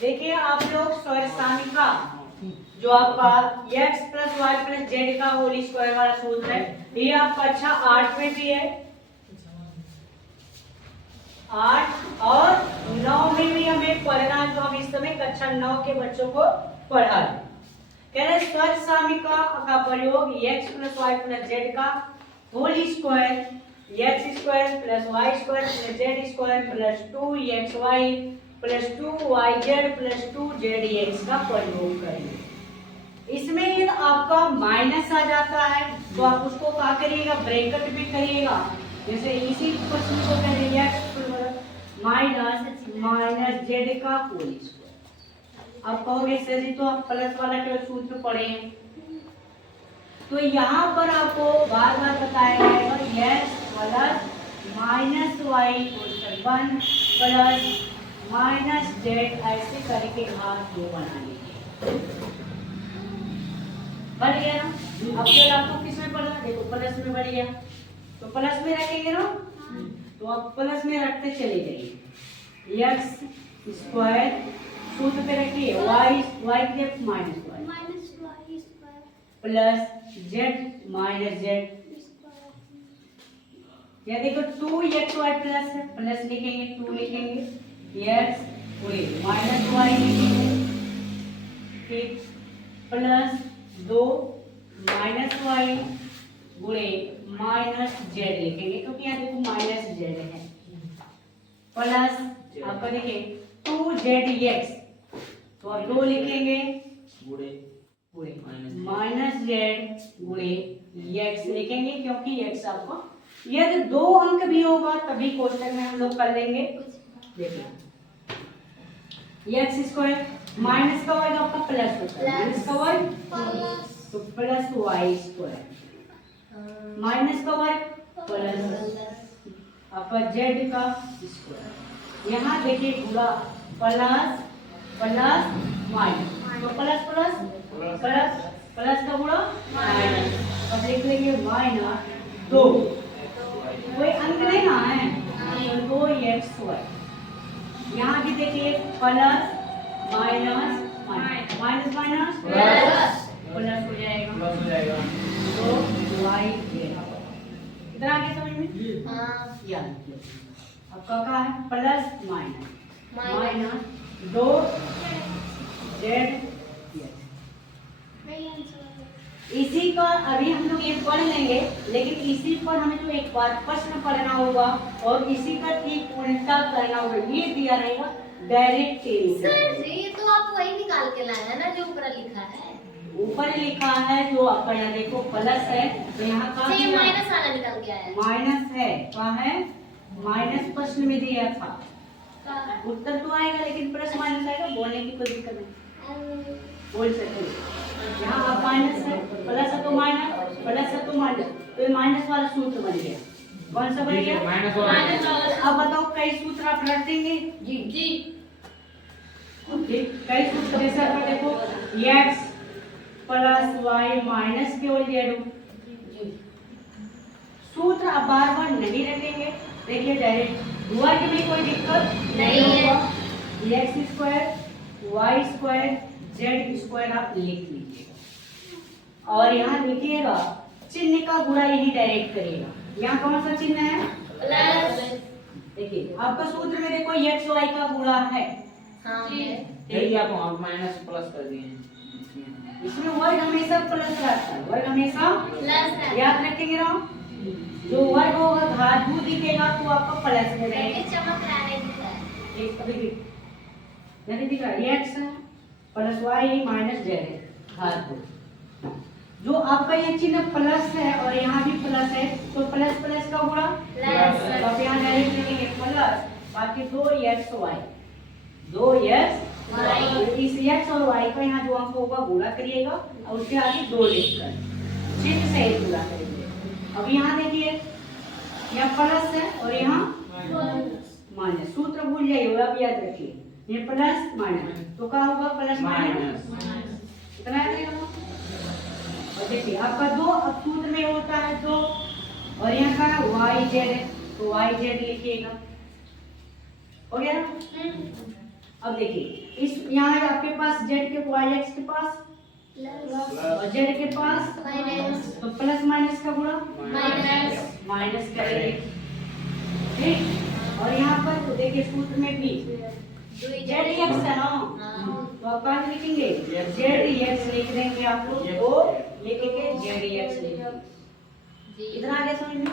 देखिए आप लोग स्वर्सामिका जो आपका x plus Y plus Z का होल स्क्वायर वाला सूत्र है, ये आपका अच्छा 8 में भी है, 8 और 9 में भी हमें पढ़ना, जो हम इस समय कक्षा 9 के बच्चों को पढ़ा है। कह रहे स्वर्सामिका का प्रयोग x plus Y plus Z का whole square x square plus Y square plus Z square plus 2xy plus 2yz plus 2zx का प्रयोग करेंगे। इसमें यदि आपका माइनस आ जाता है तो आप उसको क्या करिएगा, ब्रैकेट भी करिएगा। जैसे इसी प्रश्न को कहेंगे x माइनस माइनस जेड का होल स्क्वायर। अब कहोगे सर जी तो आप प्लस वाला केवल सूत्र पढ़े हैं, तो यहाँ पर आपको बार बार बताया जाएगा x plus minus Y one plus minus Z, ऐसे करके आप दो बना लीजिए। बढ़ गया ना। अब फिर आपको किस में पढ़ना, देखो प्लस में बढ़ गया तो प्लस में रखेंगे ना, तो आप प्लस में रखते चले जाइए। एक्स स्क्वायर सूत्र पे रखिए, वाई वाई के minus Y plus Z minus Z, या देखो 2xy प्लस है, प्लस लिखेंगे 2 लिखेंगे, x पूरे माइनस वाई लिखेंगे, ठीक, प्लस 2 माइनस वाई गुणे माइनस जेड लिखेंगे, क्योंकि यहाँ देखो माइनस जेड है, प्लस आपका देखिए 2zx, तो आप 2 लिखेंगे गुणे माइनस जेड गुणे x लिखेंगे, क्योंकि x आपको यदि 2 अंक भी होगा तभी कोष्टक में हम लोग कर लेंगे। देखिए x स्क्वायर माइनस का वर्ग आपका प्लस होता है, माइनस का वर्ग तो प्लस वाई स्क्वायर, माइनस का वर्ग प्लस आपका जेड का स्क्वायर। यहाँ देखिए पूरा प्लस प्लस माइनस, तो प्लस प्लस प्लस प्लस का पूरा माइनस, अब देख लेंगे माइनस 2, कोई अंक नहीं ना है तो 2xy। यहाँ भी देखिए plus minus minus minus minus plus हो जाएगा, तो y इतना आगे समझ में या आपका क्या है, प्लस माइनस माइनस 2 जेड। इसी का अभी हम लोग ये पढ़ लेंगे, लेकिन इसी पर हमें तो एक बार प्रश्न पढ़ना होगा और इसी का ठीक उल्टा करना होगा। ये दिया रहेगा डायरेक्ट सर ये तो आप वही निकाल के लाए हैं ना जो ऊपर लिखा है, ऊपर लिखा है जो आपका यहाँ देखो प्लस है, तो यहाँ का माइनस वाला निकल गया है, माइनस है, क्या है माइनस प्रश्न में दिया था, उत्तर तो आएगा लेकिन प्लस माइनस आएगा, बोलने की कोई दिक्कत नहीं, बोल सकते। यहाँ आप माइनस है, प्लस है तो माइनस, प्लस है तो माइनस, तो ये माइनस वाला सूत्र बन गया। कौन सा बन गया, माइनस वाला। अब बताओ कई सूत्र आप रख देंगे जी जी, कई सूत्र जैसे आपका देखो x प्लस वाई माइनस केवल जेड, सूत्र आप बार बार नहीं रखेंगे। देखिए डायरेक्ट वर्ग में कोई दिक्कत नहीं है, X square Y square Z square आप लिख लीजिएगा और यहाँ लिखिएगा चिन्ह का गुणा यही डायरेक्ट करिएगा। यहाँ कौन सा चिन्ह है, प्लस। देखिए आपका सूत्र में देखो एक्स वाई का गुणा है, यही आप माइनस प्लस कर दिए हैं, इसमें वर्ग हमेशा प्लस रहता है, वर्ग हमेशा प्लस, याद रखेंगे ना, जो वर्ग होगा घात दिखेगा तो आपका प्लस में रहेगा, चमक रहा है एक कभी नहीं दिख रहा, X plus Y minus Z है घात, जो आपका ये चिन्ह प्लस है और यहाँ भी प्लस है तो प्लस प्लस का गुणा प्लस, तो आप यहाँ डायरेक्ट लिखेंगे प्लस, बाकी 2x y 2x y, इस x और y का यहाँ जो अंक होगा गुणा करिएगा और उसके आगे 2 लिखकर चिन्ह से ही गुणा करेंगे। अब यहाँ देखिए यहाँ प्लस है और यहाँ माइनस, सूत्र भूल जाइए आप याद रखिए, ये प्लस माइनस तो क्या होगा प्लस माइनस, इतना याद रहेगा। और देखिए आपका 2 अब सूत्र में होता है 2 और यहाँ का वाई जेड है तो वाई जेड लिखिएगा, हो गया ना। अब देखिए इस यहाँ है आपके पास जेड के वाई एक्स के पास और जेड के पास माइनस तो प्लस माइनस का गुणा माइनस माइनस करेंगे ठीक। और यहाँ पर तो देखिए सूत्र में भी जेड एक्स है ना तो आप क्या लिखेंगे जेड एक्स लिख देंगे आप लोग वो लिखेंगे जेड एक्स लिखेंगे। इतना आगे समझ में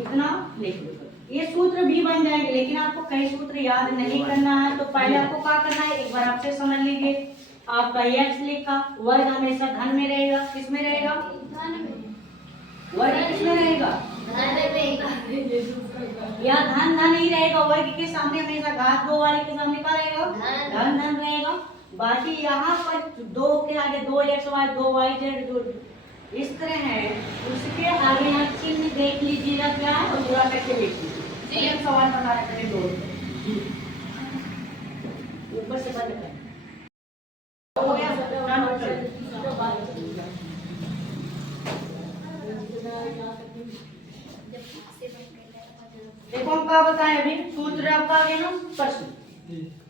इतना लिख लो ये सूत्र भी बन जाएंगे। लेकिन आपको कई सूत्र याद नहीं करना है तो पहले आपको क्या करना है एक बार आपसे समझ लीजिए। आपका x लिखा वर्ग हमेशा धन में रहेगा किसमें रहेगा वर्ग किसमें रहेगा या धन धन ही रहेगा। वर्ग के सामने हमेशा घात दो वाले के सामने क्या रहेगा धन धन रहेगा। बाकी यहाँ पर दो के आगे दो xy दो yz दो इस तरह है उसके आगे यहाँ चिन्ह देख लीजिएगा क्या है और पूरा करके देख लीजिए। एक सवाल बता रहे थे दो ऊपर से बंद कर हो गया देखो हम क्या बताएं अभी सूत्र आपका आ गया ना प्रश्न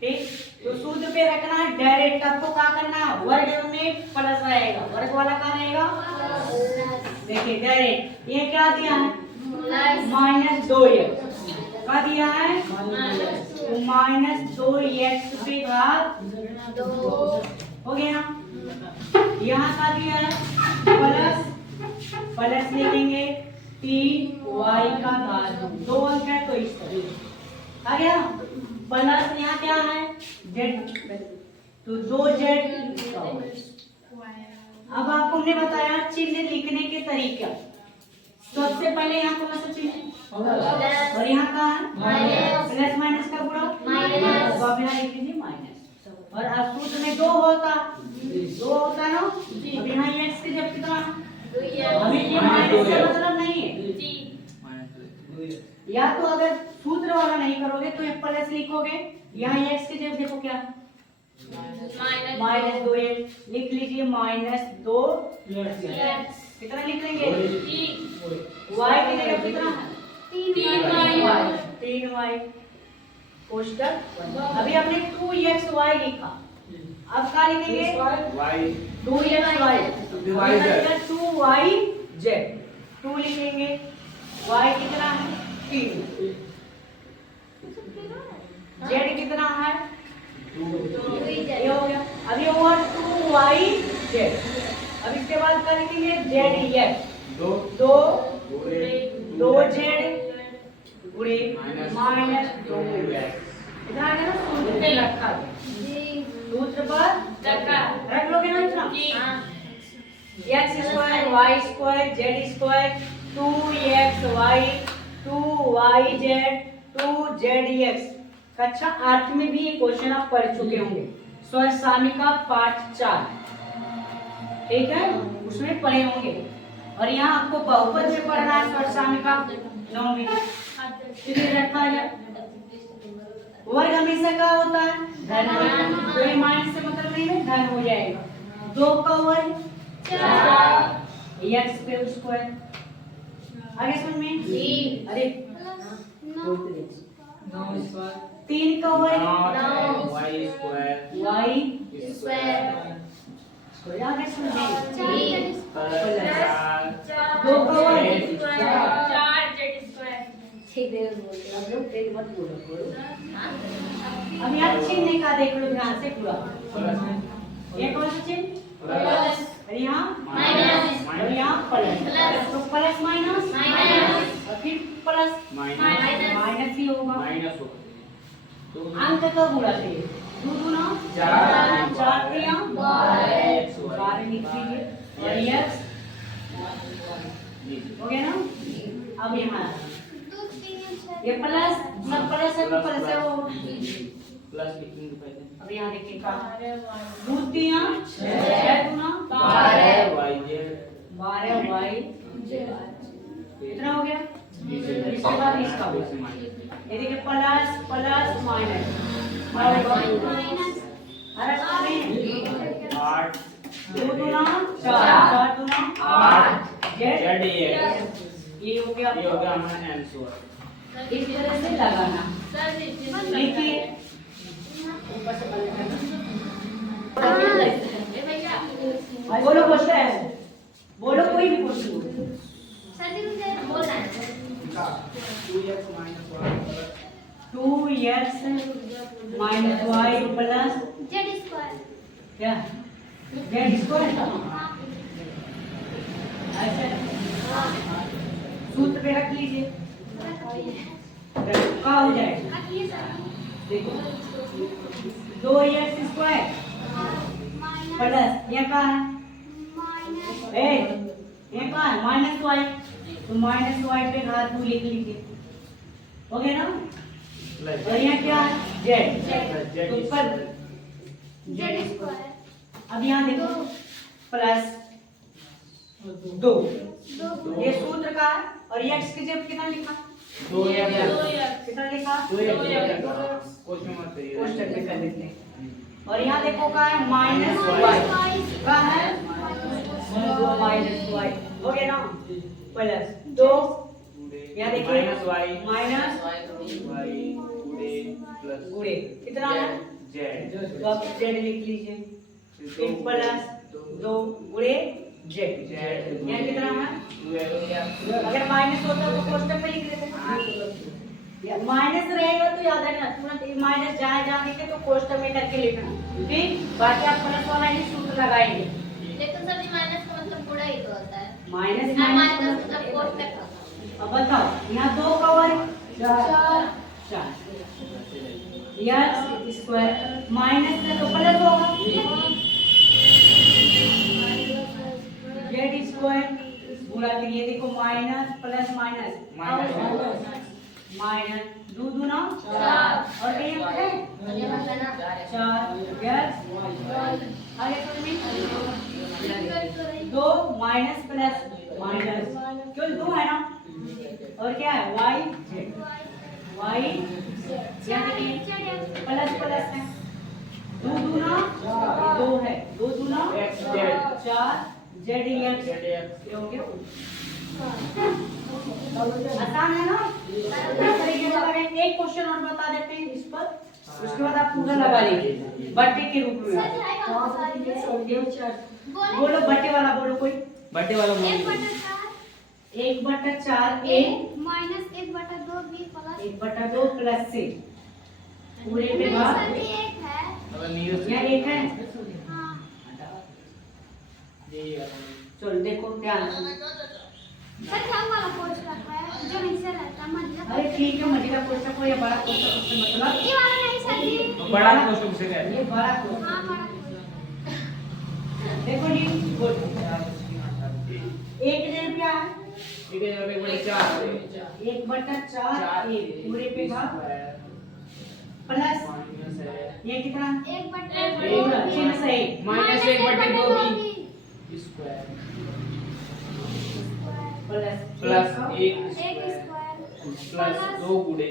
ठीक। तो सूत्र पे रखना है डायरेक्ट आपको क्या करना है वर्ग में प्लस रहेगा वर्ग वाला क्या रहेगा देखिए डायरेक्ट ये क्या दिया है माइनस 2x क्या दिया है तो माइनस 2x पे घात 2 हो गया। यहाँ का दिया है प्लस प्लस लिखेंगे 3y का घात 2 अंक है तो इस तरह आ गया। प्लस यहाँ क्या है z तो 2z। अब आपको हमने बताया चिन्ह लिखने के तरीका। सबसे पहले यहाँ कौन सा चिन्ह और यहाँ का है प्लस माइनस का गुणा तो आप यहाँ लिख लीजिए माइनस और अब सूत्र में 2 होता है ना। अब यहाँ x के जब कितना हमें ये माइनस का मतलब नहीं है या तो अगर सूत्र वाला नहीं करोगे तो ये प्लस लिखोगे यहाँ x के जब देखो क्या माइनस 2x लिख लीजिए माइनस 2 कितना लिख लेंगे y की जगह कितना है 3y कोष्टक। अभी हमने 2xy लिखा अब क्या लिखेंगे 2xy 2yz 2 लिखेंगे y कितना है 3 z कितना है ये हो गया। अभी हुआ 2yz अब इसके बाद क्या लिखेंगे z दो z गुणे माइनस 2x इधर आ गया ना सूत्र पे रखा सूत्र पर रख लोगे ना इतना x square y square z square 2xy 2yz 2zx। कक्षा 8 में भी ये क्वेश्चन आप पढ़ चुके होंगे स्वर सामिका पाठ 4 ठीक है उसमें पढ़े होंगे। और यहाँ आपको बहुपद में पढ़ना है स्वर सामिका 9 में कितने रखा है वर्ग हमेशा क्या होता है धन तो ये माइनस से मतलब नहीं है धन हो जाएगा 2 का वर्ग 4 x पे स्क्वायर आगे समझ में अरे 3 का वर्ग y स्क्वायर आगे समझ में 2 का वर्ग अब यहाँ चिन्ह का देख लो ध्यान से पूरा ये कौन सा चिन्ह और यहाँ और यहाँ प्लस तो प्लस माइनस और फिर प्लस माइनस ही होगा अंक का गुणा से 2 दूना 4 3 12 लिख लीजिए और x हो गया ना। अब यहाँ ये प्लस सब प्लस है तो प्लस है वो प्लस लिखेंगे पहले अब यहाँ देखिए का 2 3 6 गुना 12 y इतना हो गया। इसके बाद इसका ये देखिए प्लस प्लस माइनस अरे 8 2 दूना 4 दूना 8 z ये हो गया हमारा आंसर। इस तरह से लगाना लिखिए बोलो क्वेश्चन है, बोलो कोई भी क्वेश्चन। सर जी मुझे बोलना है 2x minus y plus 2x minus y plus Z square. क्या z स्क्वायर। हाँ ऐसे सूत्र पे रख लीजिए, क्या हो जाएगा रखिए सर। देखो 2x स्क्वायर प्लस ये क्या है माइनस ए ये क्या है माइनस y, तो माइनस y पे घात 2 लिख लीजिए, हो गया ना। plus और यहाँ क्या है z, Z तो पर जेड स्क्वायर। अब यहाँ देखो प्लस 2, दो ये सूत्र का है। और x की जगह कितना लिखा, 2x कितना लिखा 2x क्वेश्चन मत करिए कोष्टक में कर देते हैं। और यहाँ देखो क्या है माइनस y का है माइनस y, हो गया ना। प्लस 2 यहाँ देखिए माइनस y माइनस y गुणे प्लस गुणे कितना है z तो आप z लिख लीजिए, फिर प्लस 2 गुणे z, यहाँ कितना है। 2x अगर माइनस होता तो कोष्टक में लिख देते, माइनस रहेगा तो याद रखना तुरंत माइनस जहाँ जहाँ दिखे तो कोष्टक में करके लिखना, ठीक। बाकी आप प्लस वाला ही सूत्र लगाएंगे। लेकिन सर जी माइनस का मतलब गुणा ही तो होता है। माइनस माइनस मतलब कोष्टक का। अब बताओ यहाँ 2 का वर्ग 4 x स्क्वायर माइनस में तो प्लस होगा z स्क्वायर गुणा के लिए देखो माइनस प्लस माइनस माइनस 2 दूना 4 और ये है 4 x आगे तो 2 माइनस प्लस माइनस क्यों 2 है ना। और क्या है y यहाँ देखिए प्लस प्लस है 2 दूना 2 है 2 दूना x z 4 z x zx ये हो गया। आसान है ना। इस तरीके से अगर एक क्वेश्चन और बता देते हैं इस पर, उसके बाद आप पूरा लगा लीजिए बट्टे के रूप में। बोलो बट्टे वाला बोलो कोई। बट्टे वाला बोल 1/4 a minus 1/2 b plus 1/2 plus से पूरे पे भाग सर जी एक है। अगर नीचे क्या एक है। हाँ ये चलो देखो ध्यान से। सर क्या वाला पोस्ट रखा है जो नीचे रहता है मतलब अरे ठीक है मजीदा कोष्टक हो या बड़ा कोष्टक उससे मतलब ये वाला नहीं सर जी। बड़ा क्वेश्चन से कहते ये बड़ा कोष्टक। हाँ बड़ा पोस्ट। देखो जी बोलो एक जगह क्या है ठीक है जब 1/4 1/4 a पूरे पे भाग प्लस माइनस है ये कितना 1/2 चिन्ह सही minus 1/2 b square plus plus 1 square plus 2 गुणे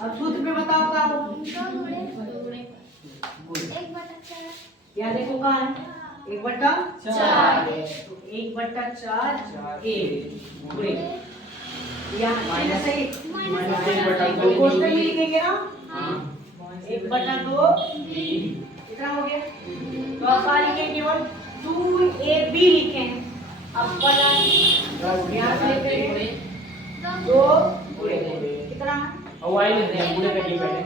अब सूत्र पे बताओ क्या हो। 2 गुणे 1/4 यहाँ देखो कहाँ है 1/4 1/4 a गुणे यहाँ माइनस है माइनस 1/2 कोष्टक में लिखेंगे ना हां 1/2 b कितना हो गया। तो आप क्या लिखेंगे केवल 2ab लिखे हैं। अब प्लस यहाँ से लिखेंगे 2 गुणे कितना और y लिखते हैं गुणे करके पहले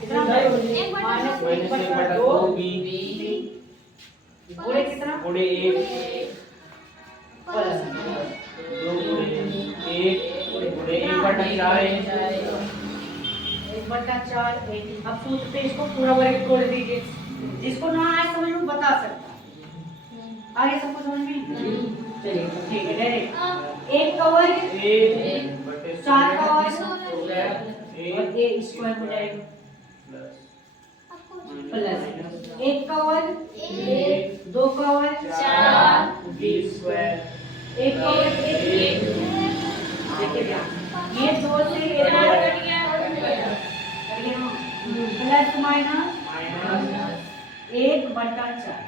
कितना माइनस 1/2 b गुणे कितना गुणे 1 प्लस 2 गुणे 1 गुणे 1/4 है 1/4 a। अब सूत्र पे इसको पूरा वर्ग तोड़ दीजिए, जिसको ना आए समझ में बता सकता है। आगे सबको समझ में चलिए ठीक है डायरेक्ट 1 का वर्ग 4 का वर्ग और a स्क्वायर हो जाएगा प्लस 1 का वर्ग 2 का वर्ग 4 b स्क्वायर 1 का वर्ग 1 देखिए ध्यान ये 2 से इतना कट गया प्लस माइनस माइनस 1/4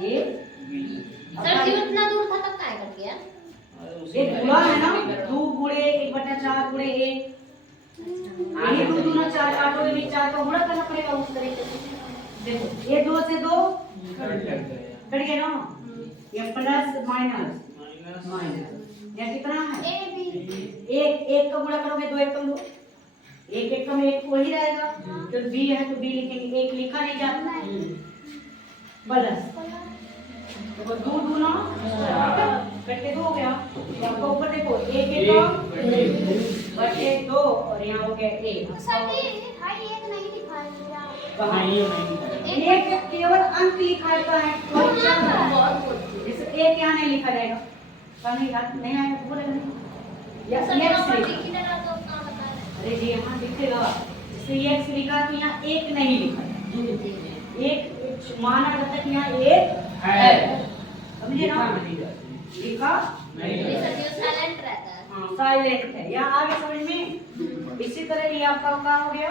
ये सर जी उतना दूर था तब काय कट गया। एक गुणा है ना 2 गुणे 1/4 गुणे 1 ये 2 दूना 4 काटोगे नहीं 4 का गुणा करना पड़ेगा उस तरीके से देखो ये 2 से 2 कट जाएगा कट गया ना, ये प्लस माइनस माइनस माइनस, यह कितना है ए बी एक, एक का गुणा करोगे 2 एक कम 2, एक एक कम एक वही रहेगा, तो बी है तो बी लिखेंगे, एक लिखा नहीं जाता, प्लस देखो 2 2 ना कट के 2 हो गया, तो आपको ऊपर देखो एक एक का बटे 2 और यहाँ हो गया एक, सर ये हाई एक नहीं लिखा है क्या? कहाँ नहीं एक केवल अंक लिखा है, कोई चल इस एक यहाँ नहीं लिखा जाएगा, कहीं याद नहीं आएगा तो बोलेगा नहीं, या सर एक्स नंबर लिखा, लिखी ना तो कहां बता रहे अरे जी यहाँ दिखेगा, जैसे ये एक्स लिखा तो यहाँ एक नहीं लिखा, एक माना जब तक यहाँ एक है, समझे ना, लिखा ये सर जो साइलेंट रहता है। हाँ साइलेंट है, यहाँ आगे समझ में। इसी तरह ये आपका क्या हो गया,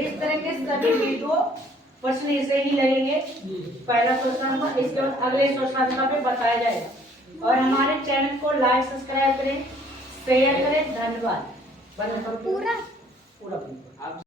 इस तरह के सभी वीडियो प्रश्न ऐसे ही लगेंगे, पहला क्वेश्चन का, इसके बाद अगले क्वेश्चन पे बताया जाएगा, और हमारे चैनल को लाइक सब्सक्राइब करें, शेयर करें, धन्यवाद। पूरा पूरा